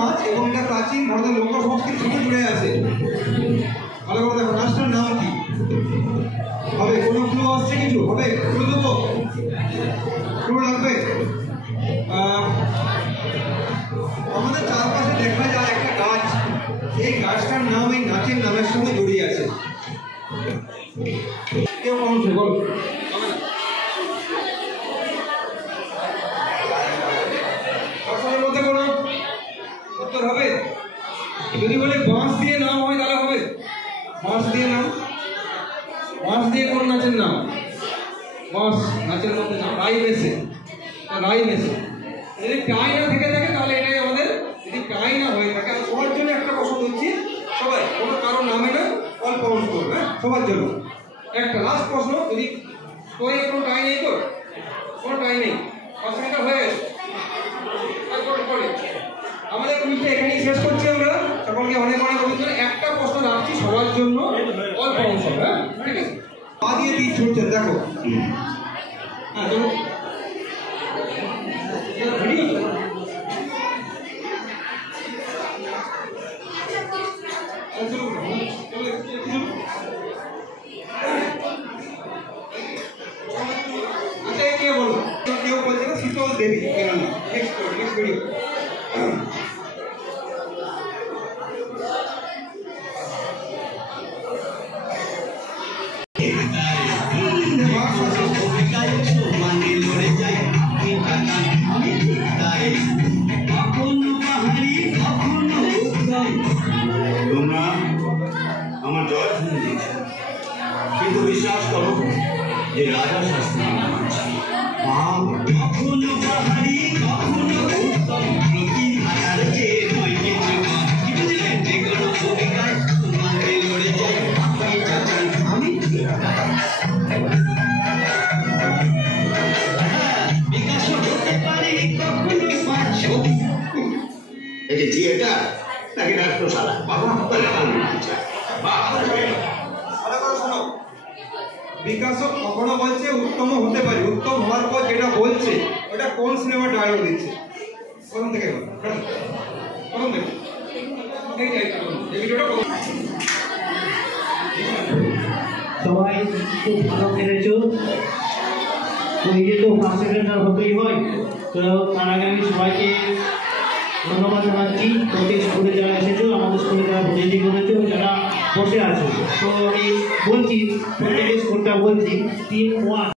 नाच এবং এটা প্রাচীন ভারতের লোক সংস্কৃতির সাথে জুড়ে আছে। ভালো করে দেখো, গাছটার নাম কি হবে? কোনো ক্লু আসছে? কিছু হবে? ক্লু দেবো? ক্লু লাগবে? আমাদের চারপাশে দেখা যায় একটা গাছ, এই গাছটার নাম এই নাচের নামের সঙ্গে জড়িয়ে আছে। কেউ কমছে বলো? মধ্যে কোনো উত্তর হবে? যদি বলে বাঁশ দিয়ে নাম হয় তাহলে হবে? বাঁশ দিয়ে নাম? বাঁশ দিয়ে কোন নাচের নাম? বাঁশ নাচের মধ্যে নাম রাই মেসে, রাই মেসে। যদি টাই না থেকে থাকে তাহলে এটাই আমাদের, যদি টাই না হয়ে থাকে। আমি সবার জন্য একটা প্রশ্ন দিচ্ছি, সবাই কোনো কারো নামে না অল্প অংশ করবে, হ্যাঁ সবার জন্য একটা লাস্ট প্রশ্ন। যদি তোর কোনো টাই নেই, তো কোনো টাই নেই, প্রশ্নটা হয়ে গেছে। আমাদের কুইজটা এখানেই শেষ করছি আমরা। সকলকে অনেক অনেক অভিযোগ। একটা প্রশ্ন রাখছি সবার জন্য, অল্প অংশ, হ্যাঁ ঠিক আছে? পা দিয়ে তীর ছুটছেন, দেখো। হ্যাঁ চলো, ভিডিও আচ্ছা কে বলো? কেউ বলছে না শীতল দেবী। Next video. তোমরা আমার জয় শুনে দিয়েছ, কিন্তু বিশ্বাস করো যে রাজা শাস্ত্রী কখনো পাহাড়ি কখনো উত্তম প্রতি হাজার চেয়ে নয় কিছু যে কোনো ভূমিকায় তোমাকে লড়ে যাই আমি বিকাশ হতে পারি কখনো পাচ্ছ এই যে এটা নাকি রাষ্ট্রশালা বাবা বিকাশক কখনো বলছে উত্তম হতে পারি, উত্তম হওয়ার পর যেটা বলছে ওটা কোন সিনেমা ডায়লগ দিচ্ছে? প্রথম থেকে প্রথম থেকে সবাই খুব ভালো খেলেছো। কুইজে তো ফার্স্ট সেকেন্ড হতেই হয়। তো তার আগে আমি সবাইকে ধন্যবাদ জানাচ্ছি। প্রতি স্কুলে যারা এসেছো, আমাদের স্কুলে যারা ভর্তি করেছো, যারা বসে আছো। তো আমি বলছি প্রত্যেকের স্কুলটা বলছি 3-1।